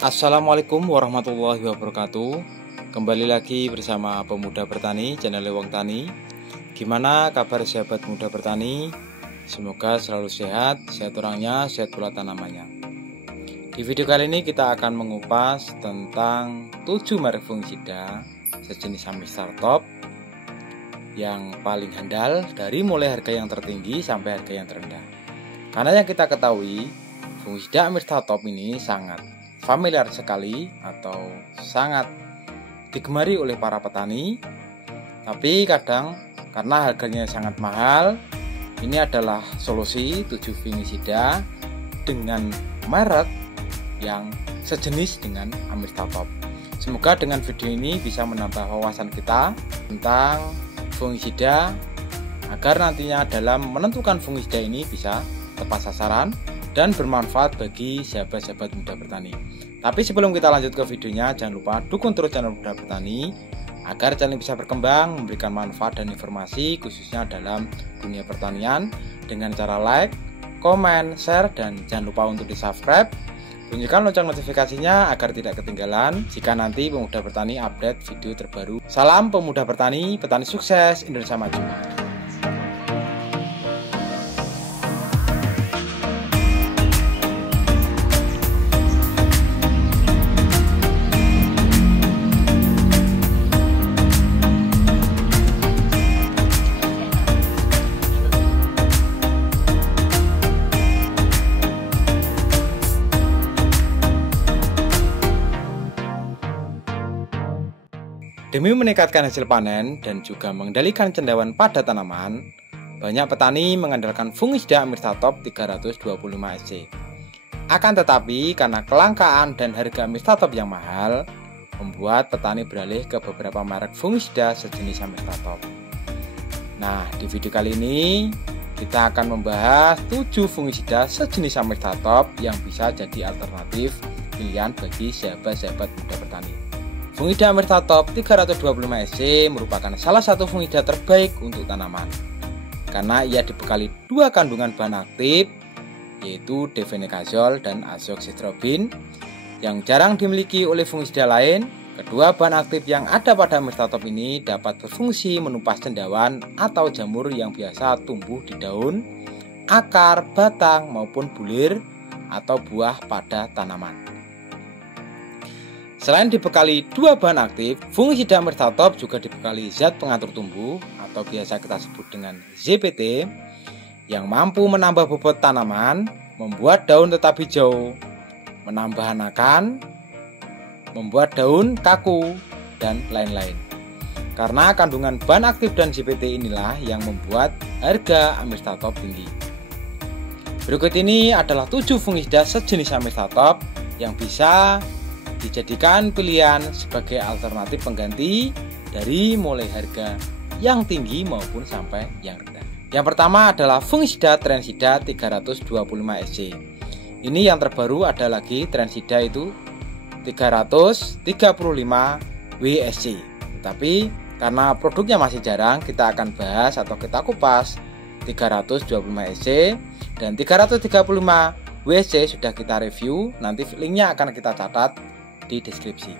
Assalamualaikum warahmatullahi wabarakatuh. Kembali lagi bersama Pemuda Bertani, channel Lewang Tani. Gimana kabar sahabat muda bertani? Semoga selalu sehat, sehat orangnya, sehat pula tanamannya. Di video kali ini kita akan mengupas tentang 7 merek fungisida sejenis Amistar Top yang paling handal dari mulai harga yang tertinggi sampai harga yang terendah. Karena yang kita ketahui, fungisida Amistar Top ini sangat familiar sekali atau sangat digemari oleh para petani. Tapi kadang karena harganya sangat mahal, ini adalah solusi 7 fungisida dengan merek yang sejenis dengan Amistar Top. Semoga dengan video ini bisa menambah wawasan kita tentang fungisida agar nantinya dalam menentukan fungisida ini bisa tepat sasaran dan bermanfaat bagi sahabat-sahabat muda bertani. Tapi sebelum kita lanjut ke videonya, jangan lupa dukung terus channel Muda Bertani agar channel bisa berkembang, memberikan manfaat dan informasi khususnya dalam dunia pertanian dengan cara like, komen, share, dan jangan lupa untuk di-subscribe. Bunyikan lonceng notifikasinya agar tidak ketinggalan jika nanti Pemuda Bertani update video terbaru. Salam Pemuda Bertani, petani sukses, Indonesia maju. Demi meningkatkan hasil panen dan juga mengendalikan cendawan pada tanaman, banyak petani mengandalkan fungisida Amistar Top 325 SC. Akan tetapi karena kelangkaan dan harga Amistar Top yang mahal, membuat petani beralih ke beberapa merek fungisida sejenis Amistar Top. Nah, di video kali ini kita akan membahas 7 fungisida sejenis Amistar Top yang bisa jadi alternatif pilihan bagi sahabat-sahabat muda bertani. Fungisida Amistar Top 325 SC merupakan salah satu fungisida terbaik untuk tanaman karena ia dibekali 2 kandungan bahan aktif yaitu difenikazol dan azoxystrobin yang jarang dimiliki oleh fungisida lain. Kedua bahan aktif yang ada pada Amistar Top ini dapat berfungsi menumpas cendawan atau jamur yang biasa tumbuh di daun, akar, batang maupun bulir atau buah pada tanaman. Selain dibekali 2 bahan aktif, fungisida Amistar Top juga dibekali zat pengatur tumbuh atau biasa kita sebut dengan ZPT yang mampu menambah bobot tanaman, membuat daun tetap hijau, menambah anakan, membuat daun kaku, dan lain-lain. Karena kandungan bahan aktif dan ZPT inilah yang membuat harga Amistar Top tinggi. Berikut ini adalah 7 fungisida sejenis Amistar Top yang bisa dijadikan pilihan sebagai alternatif pengganti dari mulai harga yang tinggi maupun sampai yang rendah. Yang pertama adalah fungisida Transida 325 SC. Ini yang terbaru ada lagi Transida itu 335 WSC. Tapi karena produknya masih jarang, kita akan bahas atau kita kupas 325 SC dan 335 WSC sudah kita review. Nanti linknya akan kita catat di deskripsi.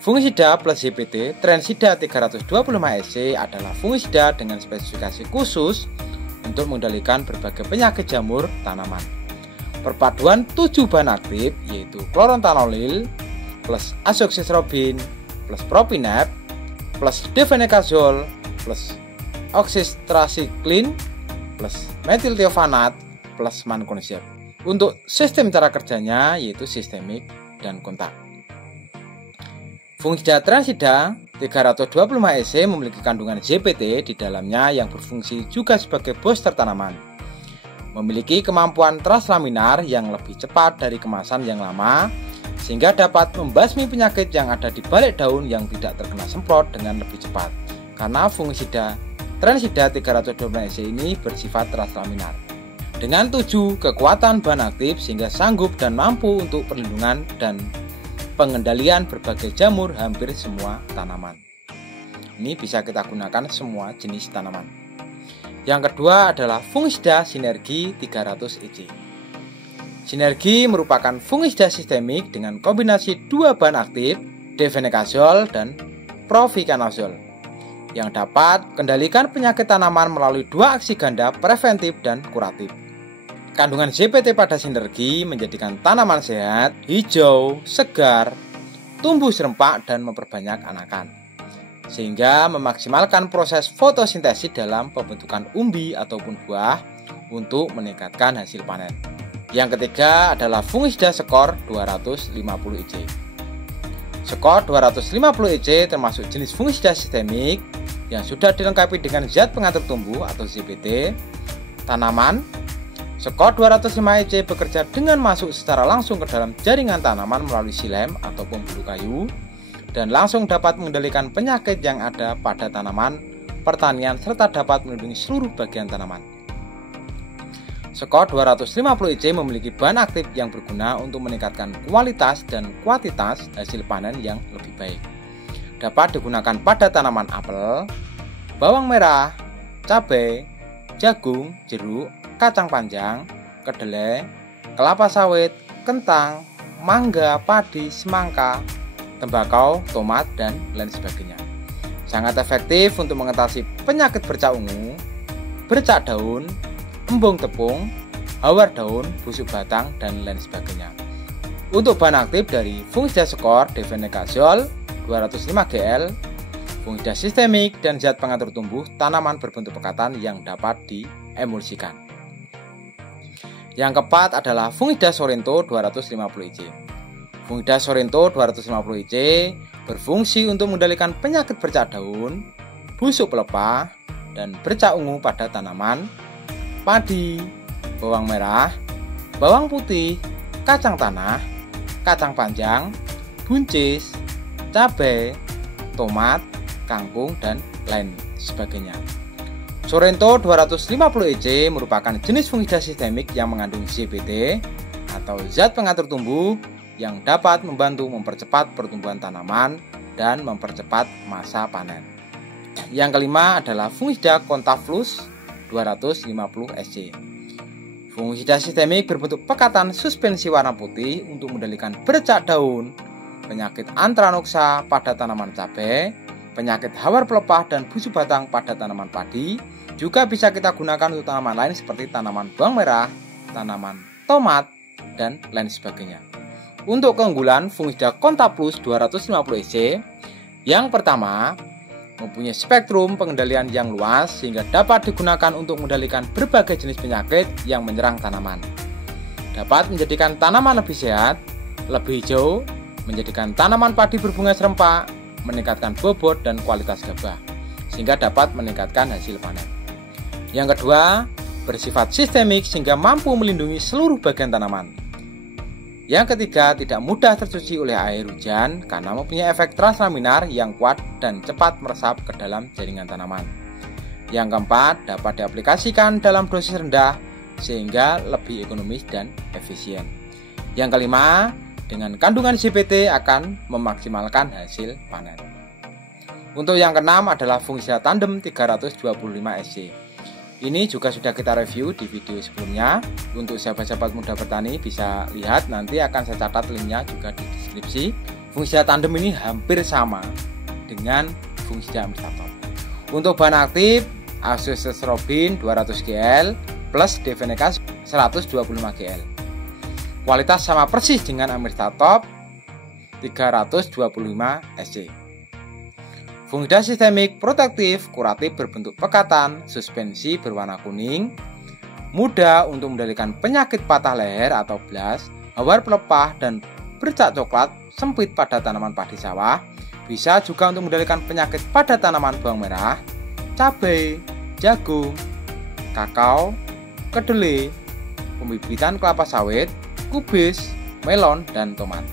Fungisida plus ZPT Transida 325 SC adalah fungisida dengan spesifikasi khusus untuk mengendalikan berbagai penyakit jamur tanaman. Perpaduan 7 bahan aktif yaitu klorontanolil plus azoxystrobin plus propinap plus difenikazol plus oxystraciclin plus metilthiofanat plus mancozeb. Untuk sistem cara kerjanya yaitu sistemik dan kontak. Fungisida Transida 325 SC memiliki kandungan ZPT di dalamnya yang berfungsi juga sebagai booster tanaman. Memiliki kemampuan translaminar yang lebih cepat dari kemasan yang lama sehingga dapat membasmi penyakit yang ada di balik daun yang tidak terkena semprot dengan lebih cepat. Karena fungisida Transida 325 SC ini bersifat translaminar dengan 7 kekuatan bahan aktif sehingga sanggup dan mampu untuk perlindungan dan pengendalian berbagai jamur hampir semua tanaman. Ini bisa kita gunakan semua jenis tanaman. Yang kedua adalah fungisida Sinergi 300 EC. Sinergi merupakan fungisida sistemik dengan kombinasi dua bahan aktif, difenekozol dan provikanazol, yang dapat kendalikan penyakit tanaman melalui dua aksi ganda preventif dan kuratif. Kandungan ZPT pada sinergi menjadikan tanaman sehat, hijau, segar, tumbuh serempak dan memperbanyak anakan, sehingga memaksimalkan proses fotosintesis dalam pembentukan umbi ataupun buah untuk meningkatkan hasil panen. Yang ketiga adalah fungisida skor 250 EC. Skor 250 EC termasuk jenis fungisida sistemik yang sudah dilengkapi dengan zat pengatur tumbuh atau ZPT tanaman. Skor 205 EC bekerja dengan masuk secara langsung ke dalam jaringan tanaman melalui silem ataupun bulu kayu dan langsung dapat mengendalikan penyakit yang ada pada tanaman pertanian serta dapat melindungi seluruh bagian tanaman. Skor 250 EC memiliki bahan aktif yang berguna untuk meningkatkan kualitas dan kuantitas hasil panen yang lebih baik. Dapat digunakan pada tanaman apel, bawang merah, cabai, jagung, jeruk, kacang panjang, kedelai, kelapa sawit, kentang, mangga, padi, semangka, tembakau, tomat, dan lain sebagainya. Sangat efektif untuk mengatasi penyakit bercak ungu, bercak daun, embung tepung, hawar daun, busuk batang, dan lain sebagainya. Untuk bahan aktif dari fungisida skor, difenekozol 205 GL, fungisida sistemik, dan zat pengatur tumbuh tanaman berbentuk pekatan yang dapat diemulsikan. Yang keempat adalah fungisida Sorento 250 EC. Fungisida Sorento 250 EC berfungsi untuk mengendalikan penyakit bercak daun, busuk pelepah, dan bercak ungu pada tanaman padi, bawang merah, bawang putih, kacang tanah, kacang panjang, buncis, cabai, tomat, kangkung, dan lain sebagainya. Sorento 250 EC merupakan jenis fungisida sistemik yang mengandung ZPT atau zat pengatur tumbuh yang dapat membantu mempercepat pertumbuhan tanaman dan mempercepat masa panen. Yang kelima adalah fungisida Contaflus 250 SC. Fungisida sistemik berbentuk pekatan suspensi warna putih untuk mengendalikan bercak daun, penyakit antranoksa pada tanaman cabai, penyakit hawar pelepah dan busuk batang pada tanaman padi. Juga bisa kita gunakan untuk tanaman lain seperti tanaman bawang merah, tanaman tomat, dan lain sebagainya. Untuk keunggulan fungisida Contaflus 250 SC, yang pertama, mempunyai spektrum pengendalian yang luas sehingga dapat digunakan untuk mengendalikan berbagai jenis penyakit yang menyerang tanaman. Dapat menjadikan tanaman lebih sehat, lebih hijau, menjadikan tanaman padi berbunga serempak, meningkatkan bobot dan kualitas gabah, sehingga dapat meningkatkan hasil panen. Yang kedua, bersifat sistemik sehingga mampu melindungi seluruh bagian tanaman. Yang ketiga, tidak mudah tercuci oleh air hujan karena mempunyai efek translaminar yang kuat dan cepat meresap ke dalam jaringan tanaman. Yang keempat, dapat diaplikasikan dalam dosis rendah sehingga lebih ekonomis dan efisien. Yang kelima, dengan kandungan ZPT akan memaksimalkan hasil panen. Untuk yang keenam adalah fungisida tandem 325 SC. Ini juga sudah kita review di video sebelumnya. Untuk sahabat-sahabat muda bertani bisa lihat, nanti akan saya catat linknya juga di deskripsi. Fungisida tandem ini hampir sama dengan fungisida Amirstatop. Untuk bahan aktif, azoxystrobin 200 GL plus difenekozol 125 GL. Kualitas sama persis dengan Amirstatop 325 SC. Fungisida sistemik protektif kuratif berbentuk pekatan, suspensi berwarna kuning, mudah untuk mengendalikan penyakit patah leher atau blas, hawar pelepah, dan bercak coklat sempit pada tanaman padi sawah. Bisa juga untuk mengendalikan penyakit pada tanaman bawang merah, cabai, jagung, kakao, kedelai, pembibitan kelapa sawit, kubis, melon, dan tomat.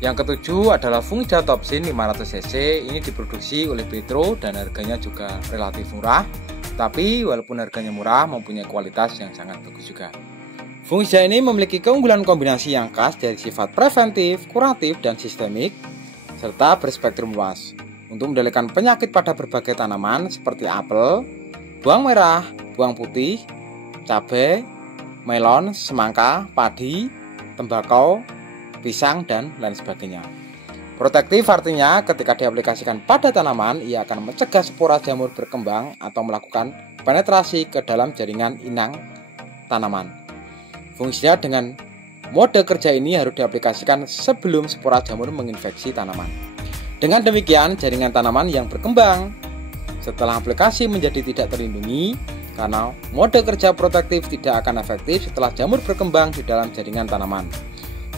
Yang ketujuh adalah fungisida Topsin 500 cc. Ini diproduksi oleh Petro dan harganya juga relatif murah. Tapi walaupun harganya murah, mempunyai kualitas yang sangat bagus juga. Fungisida ini memiliki keunggulan kombinasi yang khas dari sifat preventif, kuratif, dan sistemik, serta berspektrum luas untuk mengendalikan penyakit pada berbagai tanaman seperti apel, bawang merah, bawang putih, cabai, melon, semangka, padi, tembakau, pisang, dan lain sebagainya. Protektif artinya ketika diaplikasikan pada tanaman, ia akan mencegah spora jamur berkembang atau melakukan penetrasi ke dalam jaringan inang tanaman. Fungisida dengan mode kerja ini harus diaplikasikan sebelum spora jamur menginfeksi tanaman. Dengan demikian, jaringan tanaman yang berkembang setelah aplikasi menjadi tidak terlindungi karena mode kerja protektif tidak akan efektif setelah jamur berkembang di dalam jaringan tanaman.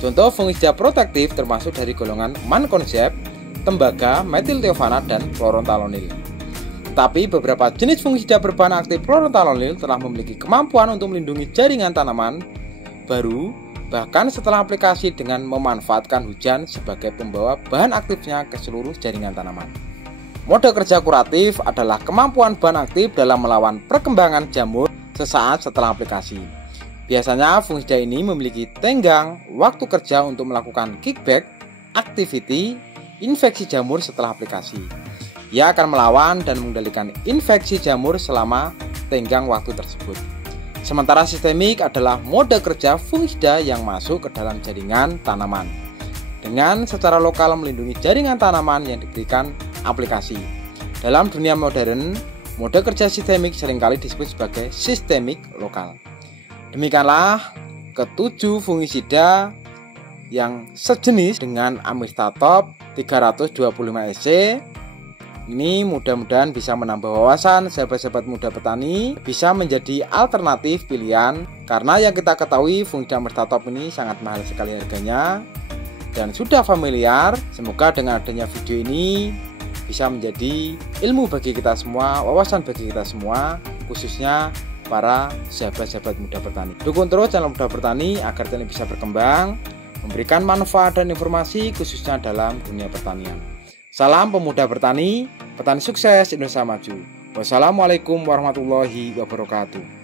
Contoh fungisida protektif termasuk dari golongan mancozeb, tembaga, metiltiofenat, dan fluorotalonil. Tetapi beberapa jenis fungisida berbahan aktif fluorotalonil telah memiliki kemampuan untuk melindungi jaringan tanaman baru, bahkan setelah aplikasi dengan memanfaatkan hujan sebagai pembawa bahan aktifnya ke seluruh jaringan tanaman. Mode kerja kuratif adalah kemampuan bahan aktif dalam melawan perkembangan jamur sesaat setelah aplikasi. Biasanya fungisida ini memiliki tenggang waktu kerja untuk melakukan kickback activity infeksi jamur setelah aplikasi. Ia akan melawan dan mengendalikan infeksi jamur selama tenggang waktu tersebut. Sementara sistemik adalah mode kerja fungisida yang masuk ke dalam jaringan tanaman dengan secara lokal melindungi jaringan tanaman yang diberikan aplikasi. Dalam dunia modern, mode kerja sistemik seringkali disebut sebagai sistemik lokal. Demikianlah ketujuh fungisida yang sejenis dengan amistatop 325 SC. Ini mudah-mudahan bisa menambah wawasan sahabat-sahabat muda petani, bisa menjadi alternatif pilihan karena yang kita ketahui fungisida amistatop ini sangat mahal sekali harganya dan sudah familiar. Semoga dengan adanya video ini bisa menjadi ilmu bagi kita semua, wawasan bagi kita semua, khususnya para sahabat-sahabat muda petani. Dukung terus channel Muda Petani agar channel bisa berkembang, memberikan manfaat dan informasi khususnya dalam dunia pertanian. Salam pemuda bertani, petani sukses, Indonesia maju. Wassalamualaikum warahmatullahi wabarakatuh.